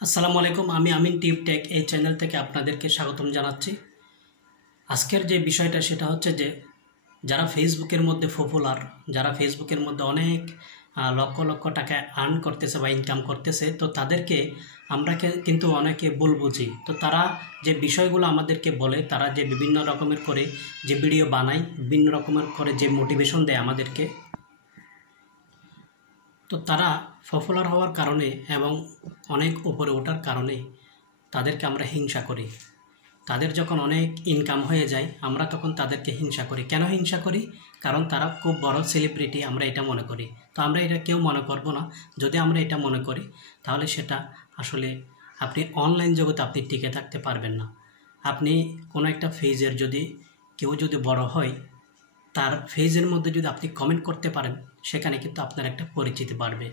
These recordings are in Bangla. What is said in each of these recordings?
আসসালামু আলাইকুম। আমি আমিন টিউব টেক এই চ্যানেল থেকে আপনাদেরকে স্বাগতম জানাচ্ছি। আজকের যে বিষয়টা সেটা হচ্ছে যে যারা ফেসবুকের মধ্যে পপুলার, যারা ফেসবুকের মধ্যে অনেক লক্ষ লক্ষ টাকা আর্ন করতেছে বা ইনকাম করতেছে, তো তাদেরকে আমরা কিন্তু অনেকে ভুল বুঝি। তো তারা যে বিষয়গুলো আমাদেরকে বলে, তারা যে বিভিন্ন রকমের করে যে ভিডিও বানায়, বিভিন্ন রকমের করে যে মোটিভেশন দেয় আমাদেরকে, তো তারা পপুলার হওয়ার কারণে এবং অনেক উপরে ওঠার কারণে তাদেরকে আমরা হিংসা করি। তাদের যখন অনেক ইনকাম হয়ে যায় আমরা তখন তাদেরকে হিংসা করি। কেন হিংসা করি? কারণ তারা খুব বড় সেলিব্রিটি, আমরা এটা মনে করি। তো আমরা এটা কেউ মনে করব না। যদি আমরা এটা মনে করি তাহলে সেটা আসলে আপনি অনলাইন জগতে আপনি টিকে থাকতে পারবেন না। আপনি কোনো একটা ফেজের কেউ যদি বড় হয়, তার ফেজের মধ্যে যদি আপনি কমেন্ট করতে পারেন, সেখানে কিন্তু আপনার একটা পরিচিতি বাড়বে।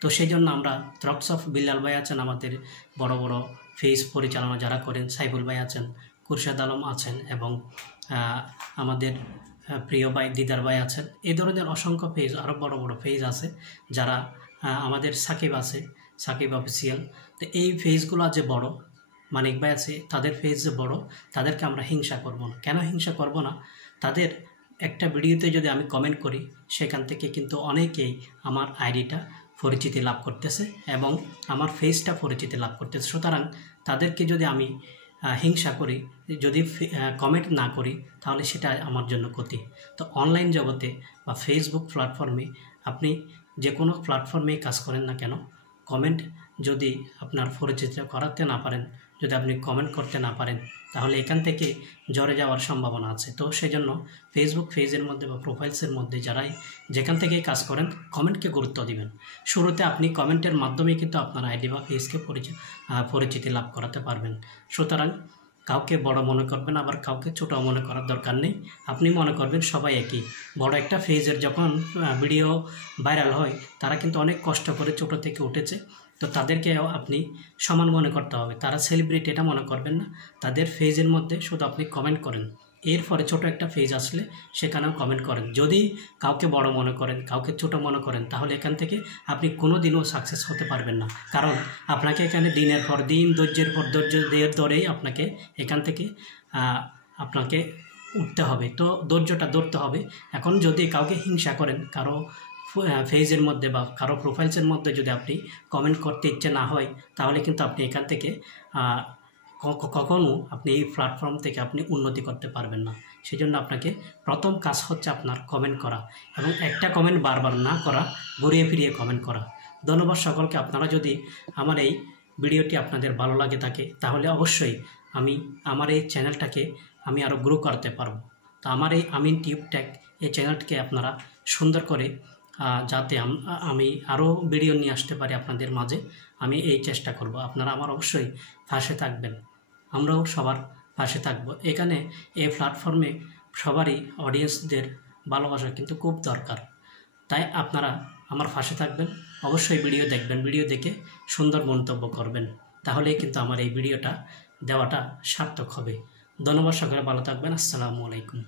তো সেই জন্য আমরা থ্রটস অফ বিল্লাল ভাই আছেন, আমাদের বড় বড় ফেজ পরিচালনা যারা করেন, সাইফুল ভাই আছেন, খুরশেদ আলম আছেন, এবং আমাদের প্রিয় ভাই দিদার ভাই আছেন। এই ধরনের অসংখ্য ফেজ, আরও বড় বড় ফেজ আছে যারা আমাদের সাকিব আছে, সাকিব অফিসিয়াল। তো এই ফেজগুলো যে বড়, মানিক ভাই আছে, তাদের ফেজ যে বড়, তাদেরকে আমরা হিংসা করব না। কেন হিংসা করব না? তাদের একটা ভিডিওতে যদি আমি কমেন্ট করি, সেখান থেকে কিন্তু অনেকেই আমার আইডিটা পরিচিতি লাভ করতেছে এবং আমার ফেসটা পরিচিতি লাভ করতেছে। সুতরাং তাদেরকে যদি আমি হিংসা করি, যদি কমেন্ট না করি, তাহলে সেটা আমার জন্য ক্ষতি। তো অনলাইন জগতে বা ফেসবুক প্ল্যাটফর্মে, আপনি যে কোনো প্ল্যাটফর্মেই কাজ করেন না কেন, কমেন্ট যদি আপনার পরিচিতি করাতে না পারেন, যদি আপনি কমেন্ট করতে না পারেন, তাহলে এখান থেকে ঝরে যাওয়ার সম্ভাবনা আছে। তো সেজন্য ফেসবুক পেজের মধ্যে বা প্রোফাইলসের মধ্যে যারাই যেখান থেকেই কাজ করেন, কমেন্টকে গুরুত্ব দিবেন। শুরুতে আপনি কমেন্টের মাধ্যমেই কিন্তু আপনার আইডি বা ফেজকে পরিচিতি লাভ করাতে পারবেন। সুতরাং কাউকে বড় মনে করবেন, আবার কাউকে ছোটো মনে করার দরকার নেই। আপনি মনে করবেন সবাই একই। বড় একটা ফেজের যখন ভিডিও ভাইরাল হয়, তারা কিন্তু অনেক কষ্ট করে ছোটো থেকে উঠেছে। তো তাদেরকেও আপনি সমান মনে করতে হবে। তারা সেলিব্রিটি এটা মনে করবেন না। তাদের ফেজের মধ্যে শুধু আপনি কমেন্ট করেন, এরপরে ছোটো একটা ফেজ আসলে সেখানেও কমেন্ট করেন। যদি কাউকে বড় মনে করেন, কাউকে ছোটো মনে করেন, তাহলে এখান থেকে আপনি কোনো দিনও সাকসেস হতে পারবেন না। কারণ আপনাকে এখানে দিনের পর দিন, ধৈর্যের পর ধৈর্য ধরেই আপনাকে এখান থেকে আপনাকে উঠতে হবে। তো ধৈর্যটা ধরতে হবে। এখন যদি কাউকে হিংসা করেন, কারো ফেজের মধ্যে বা কারো প্রোফাইলসের মধ্যে যদি আপনি কমেন্ট করতে ইচ্ছে না হয়, তাহলে কিন্তু আপনি এখান থেকে কখনও আপনি এই প্ল্যাটফর্ম থেকে আপনি উন্নতি করতে পারবেন না। সেই জন্য আপনাকে প্রথম কাজ হচ্ছে আপনার কমেন্ট করা, এবং একটা কমেন্ট বারবার না করা, ঘুরিয়ে ফিরিয়ে কমেন্ট করা। ধন্যবাদ সকলকে। আপনারা যদি আমার এই ভিডিওটি আপনাদের ভালো লাগে থাকে, তাহলে অবশ্যই আমার এই চ্যানেলটাকে আমি আরও গ্রো করতে পারবো। তো আমার এই আমিন টিউব টেক এই চ্যানেলটিকে আপনারা সুন্দর করে যাতে আমি আরও ভিডিও নিয়ে আসতে পারি আপনাদের মাঝে, আমি এই চেষ্টা করব। আপনারা আমার অবশ্যই পাশে থাকবেন, আমরাও সবার পাশে থাকব। এখানে এই প্ল্যাটফর্মে সবারই অডিয়েন্সদের ভালোবাসা কিন্তু খুব দরকার। তাই আপনারা আমার পাশে থাকবেন, অবশ্যই ভিডিও দেখবেন, ভিডিও দেখে সুন্দর মন্তব্য করবেন, তাহলেই কিন্তু আমার এই ভিডিওটা দেওয়াটা সার্থক হবে। ধন্যবাদ, সকলে ভালো থাকবেন। আসসালামু আলাইকুম।